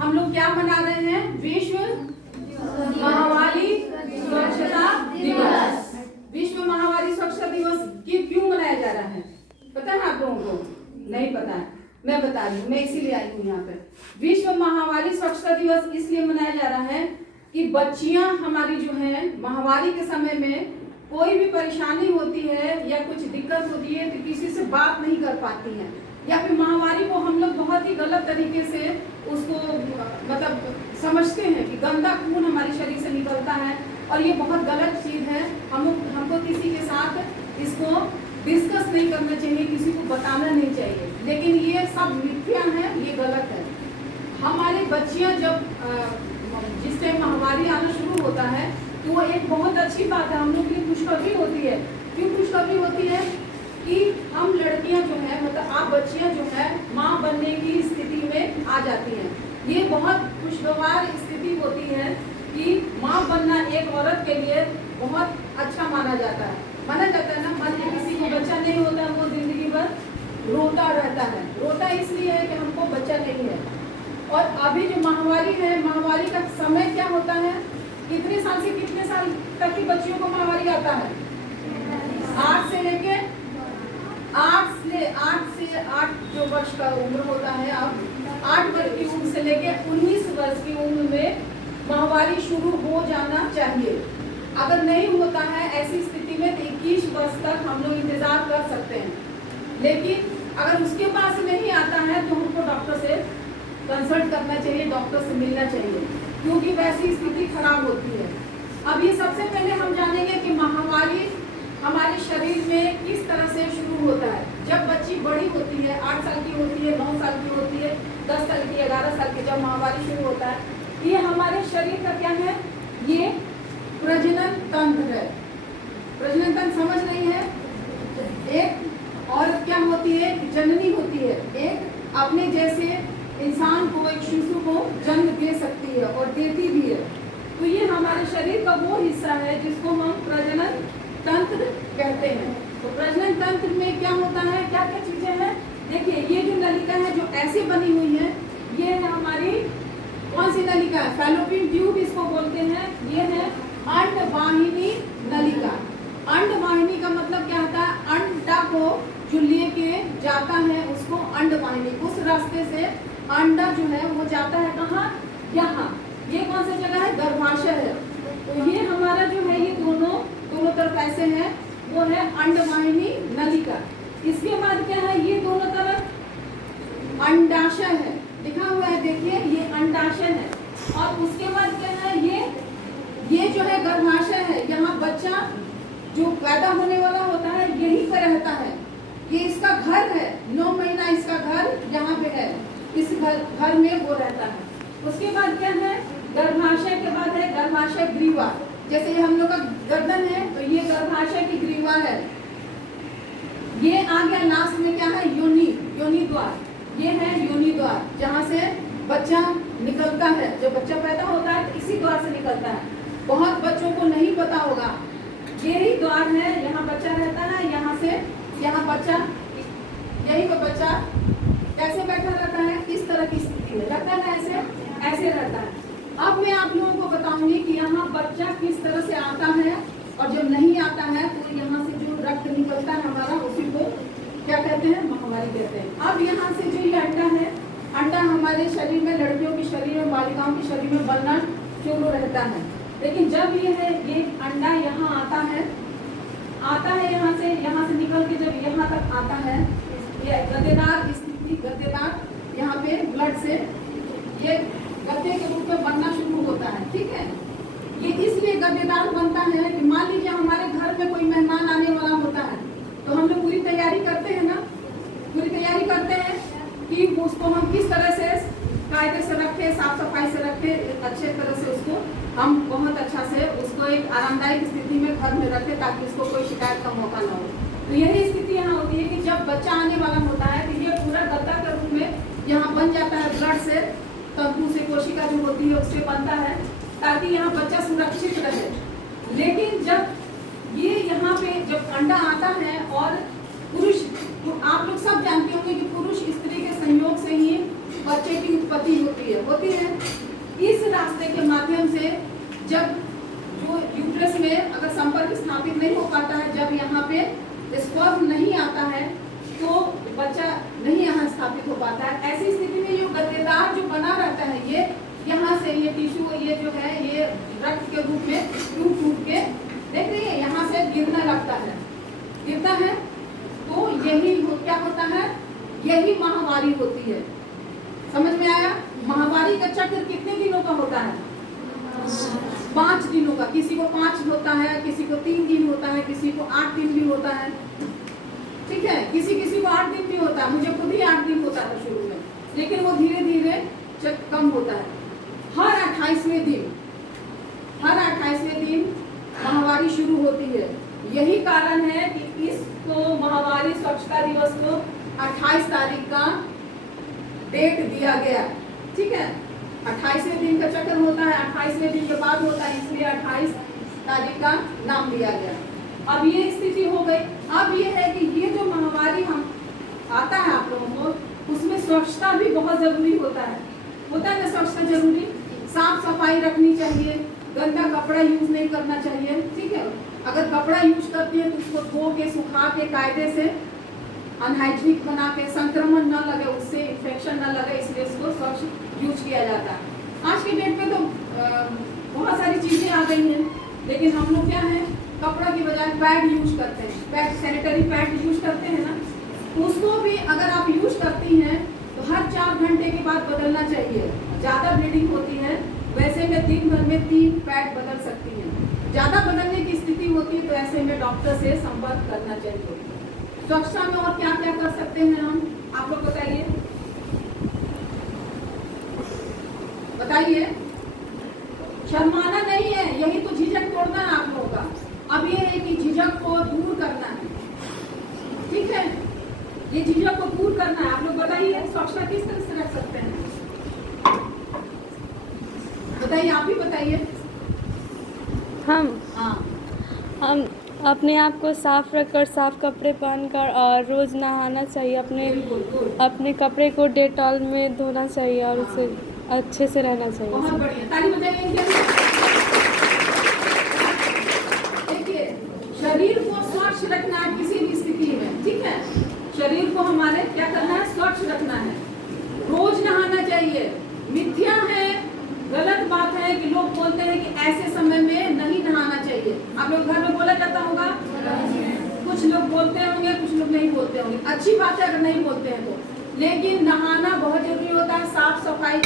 हम लोग क्या मना रहे हैं? विश्व महामारी स्वच्छता दिवस। विश्व महामारी स्वच्छता दिवस क्यों मनाया जा रहा है पता है आप लोगों को? नहीं पता है, मैं बता रही हूँ, मैं इसीलिए आई हूँ यहाँ पे। विश्व महामारी स्वच्छता दिवस इसलिए मनाया जा रहा है कि बच्चियां हमारी जो है महामारी के समय में कोई भी परेशानी होती है या कुछ दिक्कत होती है तो किसी से बात नहीं कर पाती हैं, या फिर महामारी को हम लोग बहुत ही गलत तरीके से उसको मतलब समझते हैं कि गंदा खून हमारे शरीर से निकलता है और ये बहुत गलत चीज़ है। हमको किसी के साथ इसको डिस्कस नहीं करना चाहिए, किसी को बताना नहीं चाहिए, लेकिन ये सब मिथ्या है, ये गलत है। हमारी बच्चियां जब जिस टाइम महामारी आना शुरू होता है तो वो एक बहुत अच्छी बात है, हम लोग के लिए खुशखबरी होती है। क्यों खुशखबरी होती है? कि हम लड़कियां जो है मतलब आप बच्चियां जो है माँ बनने की स्थिति में आ जाती हैं। ये बहुत खुशगवार स्थिति होती है कि माँ बनना एक औरत के लिए बहुत अच्छा माना जाता है ना। मन में किसी को बच्चा नहीं होता वो जिंदगी भर रोता रहता है। रोता इसलिए है कि हमको बच्चा नहीं है। और अभी जो महामारी है, महामारी का समय क्या होता है? कितने साल से कितने साल तक की बच्चियों को महामारी आता है? 8 से लेके 8 जो वर्ष का उम्र होता है, अब 8 वर्ष की उम्र से लेके 19 वर्ष की उम्र में महामारी शुरू हो जाना चाहिए। अगर नहीं होता है ऐसी स्थिति में तो 21 वर्ष तक हम लोग इंतजार कर सकते हैं, लेकिन अगर उसके पास नहीं आता है तो हमको डॉक्टर से कंसल्ट करना चाहिए, डॉक्टर से मिलना चाहिए, क्योंकि वैसी स्थिति खराब होती है। अब ये सबसे पहले हम जानेंगे कि महामारी हमारे शरीर में किस तरह से शुरू होता है। जब बच्ची बड़ी होती है, 8 साल की होती है, 9 साल की होती है, 10 साल की, 11 साल की, जब महामारी शुरू होता है, ये हमारे शरीर का क्या है? ये प्रजनन तंत्र है। प्रजनन तंत्र समझ नहीं है? एक औरत क्या होती है? जननी होती है, एक अपने जैसे इंसान को, एक शिशु को जन्म दे सकती है और देती भी है। तो ये हमारे शरीर का वो हिस्सा है जिसको हम प्रजनन तंत्र कहते हैं। तो प्रजनन तंत्र में क्या होता है, क्या क्या चीजें हैं? देखिए, ये जो नलिका है जो ऐसे बनी हुई है, ये है हमारी कौन सी नलिका है? फैलोपियन ट्यूब इसको बोलते हैं। ये है अंडवाहिनी नलिका। अंडवाहिनी का मतलब क्या होता है? अंडा को जो लेके जाता है उसको अंडवाहिनी, उस रास्ते से अंडा जो है वो जाता है कहाँ? यहाँ। ये कौन सी जगह है? गर्भाशय है। तो ये हमारा जो है ये दोनों तरफ ऐसे है, वो है अंडवाहिनी नलिका। इसके बाद क्या है? ये दोनों तरफ अंडाशय है, लिखा हुआ है, देखिए ये अंडाशय है। और उसके बाद क्या है? ये जो है गर्भाशय है, यहाँ बच्चा जो पैदा होने वाला होता है यहीं पर रहता है। ये इसका घर है, 9 महीना इसका घर यहाँ पे है, इस घर में वो रहता है। उसके बाद क्या है? गर्भाशय के बाद है गर्भाशय ग्रीवा। जैसे ये हम लोग का गर्दन है तो ये गर्भाशय की ग्रीवा है। ये आ गया लास्ट में क्या है? योनि द्वार। ये है योनि द्वार, जहाँ से बच्चा निकलता है। जब बच्चा पैदा होता है तो इसी द्वार से निकलता है। बहुत बच्चों को नहीं पता होगा, यही द्वार है, यहाँ बच्चा रहता है, यहाँ से यहाँ बच्चा, यही पर बच्चा कैसे बैठा रहता है? इस तरह की स्थिति में रहता है, ऐसे रहता है। अब मैं आप लोगों को बताऊंगी कि यहाँ बच्चा किस तरह से आता है, और जब नहीं आता है तो यहाँ से जो रक्त निकलता है हमारा, उसी को क्या कहते हैं? महामारी कहते हैं। अब यहाँ से जो ये अंडा है, अंडा हमारे शरीर में, लड़कियों के शरीर में, बालिकाओं के शरीर में बनना शुरू रहता है। लेकिन जब ये अंडा यहाँ आता है यहाँ से निकल के जब यहाँ तक आता है, ये गद्देदार स्थिति, गद्देदार यहाँ पे ब्लड से ये गद्दे के रूप में बनना शुरू होता है। ठीक है, ये इसलिए गद्देदार बनता है कि मान लीजिए हमारे घर में कोई मेहमान आने वाला होता है तो हम लोग पूरी तैयारी करते हैं ना, पूरी तैयारी करते हैं कि उसको हम किस तरह से कायदे से रखें, साफ सफाई से रखें, अच्छे तरह से उसको हम बहुत अच्छा से उसको एक आरामदायक स्थिति में घर में रखें ताकि उसको कोई शिकायत का मौका ना हो। तो यही स्थिति यहाँ होती है कि जब बच्चा आने वाला होता है तो ये पूरा गद्दा के रूप में यहाँ बन जाता है, ब्लड से, तंतु से, कोशिका जो होती है उससे बनता है ताकि यहाँ बच्चा सुरक्षित रहे। लेकिन जब ये यहाँ पे जब अंडा आता है और पुरुष, तो आप लोग सब जानते होंगे कि पुरुष स्त्री के संयोग से ही बच्चे की उत्पत्ति होती है। इस रास्ते के माध्यम से जब जो यूट्रस में अगर संपर्क स्थापित नहीं हो पाता है, जब यहाँ पे स्पर्म नहीं आता है तो बच्चा नहीं यहाँ स्थापित हो पाता है। ऐसी स्थिति में ये गद्देदार जो बना रहता है, ये यहाँ से ये टिश्यू ये जो है ये रक्त के रूप में टूट के देख रही है यहाँ से गिरने लगता है, गिरता है। तो यही क्या होता है, यही महामारी होती है। समझ में आया? महामारी का चक्र कितने दिनों का होता है? 5 दिनों का। किसी को 5 होता है, किसी को 3 दिन होता है, किसी को 8 दिन भी होता है। ठीक है, किसी को 8 दिन भी होता है। मुझे खुद ही 8 दिन होता था शुरू में, लेकिन वो धीरे धीरे कम होता है। हर 28वें दिन महामारी शुरू होती है। यही कारण है कि इसको महामारी स्वच्छता दिवस को 28 तारीख का डेट दिया गया। ठीक है, 28वें दिन का चक्र होता है, 28वें दिन के बाद होता है, इसलिए 28 तारीख का नाम दिया गया। अब ये स्थिति हो गई। अब ये है कि ये जो महामारी हम आता है आप लोगों को, उसमें स्वच्छता भी बहुत जरूरी होता है ना। स्वच्छता जरूरी, साफ सफाई रखनी चाहिए, गंदा कपड़ा यूज नहीं करना चाहिए। ठीक है, अगर कपड़ा यूज करती है तो उसको धो के सुखा के कायदे से अनहाइजीनिक बना के, संक्रमण न लगे, उससे इन्फेक्शन न लगे, इसलिए इसको स्वच्छ यूज किया जाता है। आज के डेट पे तो बहुत सारी चीजें आ गई हैं, लेकिन हम लोग क्या है, कपड़ा की बजाय पैड यूज करते हैं। पैड, सैनिटरी पैड यूज करते हैं ना, उसको भी अगर आप यूज करती हैं तो हर 4 घंटे के बाद बदलना चाहिए। ज्यादा ब्लीडिंग होती है, वैसे में दिन भर में 3 पैड बदल सकती हैं। ज्यादा बदलने की स्थिति होती है तो ऐसे में डॉक्टर से संपर्क करना चाहिए। स्वच्छता में और क्या क्या कर सकते हैं हम, आप लोग बताइए, बताइए। शर्माना नहीं है, यही तो झिझक तोड़ना है आप लोगों का। अब ये है कि झिझक को दूर करना है। ठीक है, ये झिझक को दूर करना है। आप लोग बताइए स्वच्छता किस तरह से रख सकते हैं, बताइए, आप ही बताइए। हम अपने आप को साफ रखकर, साफ कपड़े पहनकर और रोज नहाना चाहिए। अपने कपड़े को डेटॉल में धोना चाहिए और उसे अच्छे से रहना चाहिए। बहुत बढ़िया, ताली बजाइए इनके लिए। देखिए, शरीर को स्वच्छ रखना है किसी भी स्थिति में। ठीक है, शरीर को हमारे क्या करना है, स्वच्छ रखना है। रोज नहाना चाहिए। मिथ्या है, गलत बात है कि लोग बोलते हैं कि ऐसे समय में नहीं नहाना चाहिए। आप लोग घर में बोला जाता होगा, कुछ लोग बोलते होंगे, कुछ लोग नहीं बोलते होंगे। अच्छी बात है अगर नहीं बोलते हैं तो, लेकिन नहाना बहुत जरूरी होता है। साफ सफाई